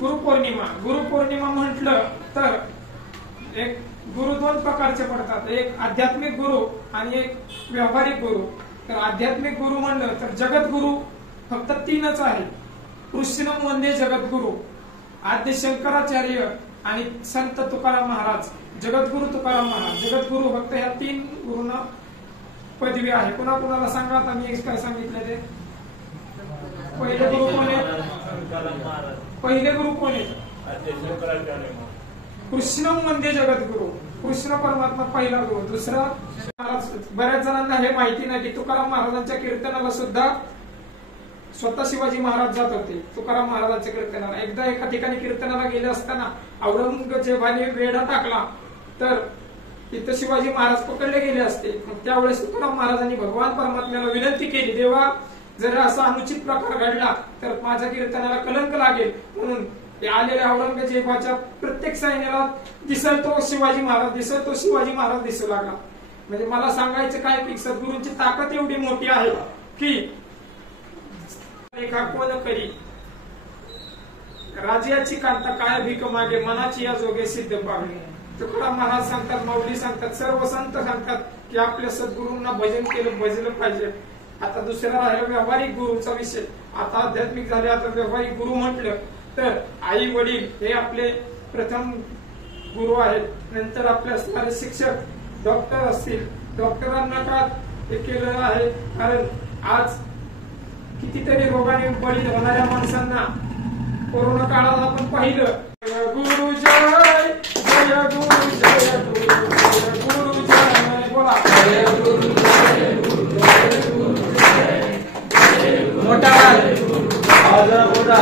गुरुपौर्णिमा म्हटलं तर एक गुरु दोन प्रकारचे पडतात, एक आध्यात्मिक गुरु आणि एक व्यावहारिक गुरु। तर आध्यात्मिक गुरु म्हणलं तर जगद्गुरु फक्त तीनच आहे। कृष्णम वंदे जगद्गुरु, आद्य शंकराचार्य आणि संत तुकाराम महाराज। जगद्गुरु तुकाराम महाराज, जगद्गुरु फक्त ह्या तीन गुरुंना पदवी आहे। पुन्हा कुणाला सांगा आता मी काय सांगितलं ते। पहिले गुरु कोण आहेत? पहिले गुरु कोण आहेत? कृष्णम वंदे जगद्गुरु, कृष्ण परमात्मा पहिला गुरु। दुसरा महाराज, बऱ्याच जणांना हे माहिती नाही की तुकाराम महाराजांच्या कीर्तनाला सुद्धा स्वतः शिवाजी महाराज जात होते तुकाराम महाराजांच्या कीर्तनाला। एकदा एका ठिकाणी कीर्तनाला गेले असताना औरंगजेबाने वेढा टाकला तर तिथं शिवाजी महाराज पकडले गेले असते। मग त्यावेळेस तुकाराम महाराजांनी भगवान परमात्म्याला विनंती केली, देवा जर असा अनुचित प्रकार घडला तर माझ्या कीर्तनाला कलंक लागेल, म्हणून आलेल्या औरंगजेबाच्या प्रत्येक सैन्याला दिसल तो शिवाजी महाराज दिसू लागला। म्हणजे मला सांगायचं काय की सद्गुरूंची ताकद एवढी मोठी आहे की लेखा कोण करी राज्याची कांता काय भीक मागे, मनाची या जोगे सिद्ध पावे। तुकाराम महाराज सांगतात, माऊली सांगतात, सर्व संत सांगतात की आपल्या सद्गुरूंना भजन भजलं पाहिजे। आता दुसरा राहिला व्यावहारिक गुरुचा विषय। आता आध्यात्मिक झाले, आता व्यावहारिक गुरु म्हटलं तर आई वडील हे आपले प्रथम गुरु आहेत। नंतर आपले असणारे शिक्षक डॉक्टर असतील, डॉक्टरांना का हे केलं आहे कारण आज कितीतरी रोगाने बळी होणाऱ्या माणसांना कोरोना काळात आपण पाहिलं। गुरु जय जय गुरु जय गुरु जय बोला, जय गुरु जय गुरु जय गुरु जय मोठा आवाज मोठा